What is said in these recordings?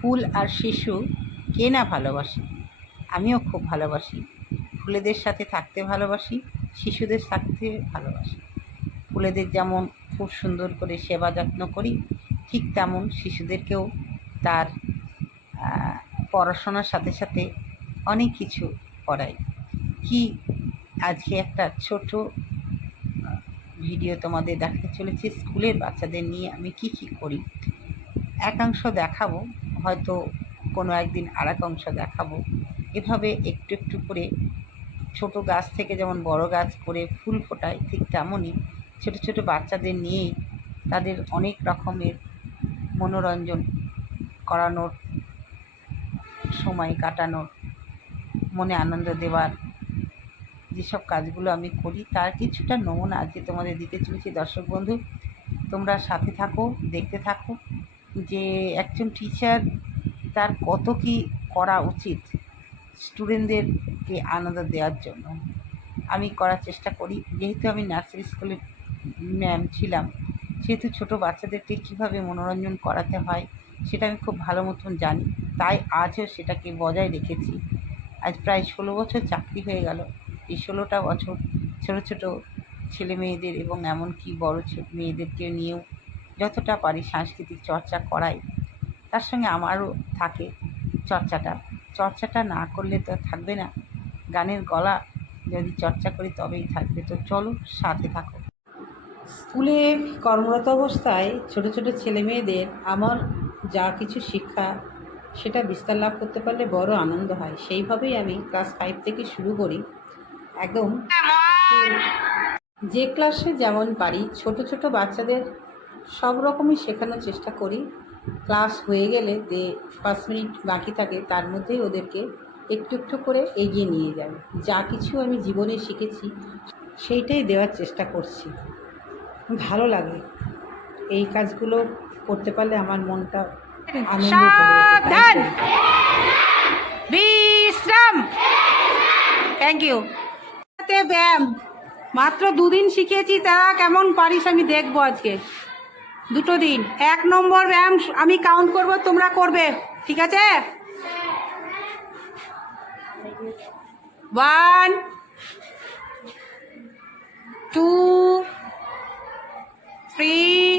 ফুল আর শিশু কে না ভালোবাসে? আমিও খুব ভালোবাসি। ফুলেদের সাথে থাকতে ভালোবাসি, শিশুদের থাকতে ভালোবাসি। ফুলেদের যেমন খুব সুন্দর করে সেবা যত্ন করি, ঠিক তেমন শিশুদেরকেও তার পড়াশোনার সাথে সাথে অনেক কিছু করাই। কি আজকে একটা ছোট ভিডিও তোমাদের দেখাতে চলেছি স্কুলের বাচ্চাদের নিয়ে আমি কি কি করি। একাংশ দেখাবো, হয়তো কোনো একদিন আর এক অংশ দেখাবো। এভাবে একটু একটু করে ছোট গাছ থেকে যেমন বড় গাছ করে ফুল ফোটায়, ঠিক তেমনই ছোটো ছোটো বাচ্চাদের নিয়েই তাদের অনেক রকমের মনোরঞ্জন করানোর, সময় কাটানোর, মনে আনন্দ দেওয়ার যেসব কাজগুলো আমি করি তার কিছুটা নমুনা আজকে তোমাদের দিতে চলেছি। দর্শক বন্ধু, তোমরা সাথে থাকো, দেখতে থাকো যে একজন টিচার তার কত কি করা উচিত স্টুডেন্টদেরকে আনন্দ দেওয়ার জন্য। আমি করার চেষ্টা করি, যেহেতু আমি নার্সারি স্কুলের ম্যাম ছিলাম, সেহেতু ছোটো বাচ্চাদেরকে কীভাবে মনোরঞ্জন করাতে হয় সেটা আমি খুব ভালো মতন জানি। তাই আজও সেটাকে বজায় রেখেছি। আজ প্রায় 16 বছর চাকরি হয়ে গেল। এই 16টা বছর ছোটো ছোটো ছেলে মেয়েদের এবং এমনকি বড় মেয়েদেরকে নিয়েও যতটা পারি সাংস্কৃতিক চর্চা করাই। তার সঙ্গে আমারও থাকে চর্চাটা না করলে তো থাকবে না। গানের গলা যদি চর্চা করি তবেই থাকবে। তো চলো সাথে থাকো। স্কুলে কর্মরত অবস্থায় ছোট ছোট ছেলে মেয়েদের আমার যা কিছু শিক্ষা সেটা বিস্তার লাভ করতে পারলে বড় আনন্দ হয়। সেইভাবেই আমি ক্লাস 5 থেকে শুরু করি। একদম যে ক্লাসে যেমন পারি ছোট ছোট বাচ্চাদের সব রকমই শেখানোর চেষ্টা করি। ক্লাস হয়ে গেলে 5 মিনিট বাকি থাকে, তার মধ্যেই ওদেরকে একটু একটু করে এগিয়ে নিয়ে যাই। যা কিছু আমি জীবনে শিখেছি সেইটাই দেওয়ার চেষ্টা করছি। ভালো লাগে এই কাজগুলো করতে পারলে, আমার মনটা আনন্দে ভরে ওঠে। বিশ্রাম। Thank you. ব্যায়াম মাত্র 2 দিন শিখিয়েছি, তারা কেমন পারিস আমি দেখবো আজকে। 2 দিন 1 নম্বর ব্যায়াম আমি কাউন্ট করব, তোমরা করবে, ঠিক আছে? 1 2 3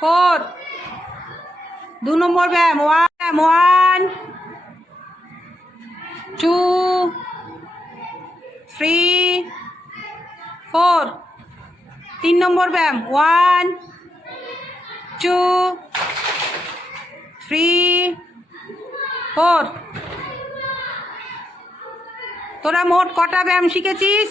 4। 2 নম্বর ব্যায়াম 1 2 3 4। 3 নম্বর ব্যায়াম 1 2 3 4। তোরা মোট কটা ব্যায়াম শিখেছিস?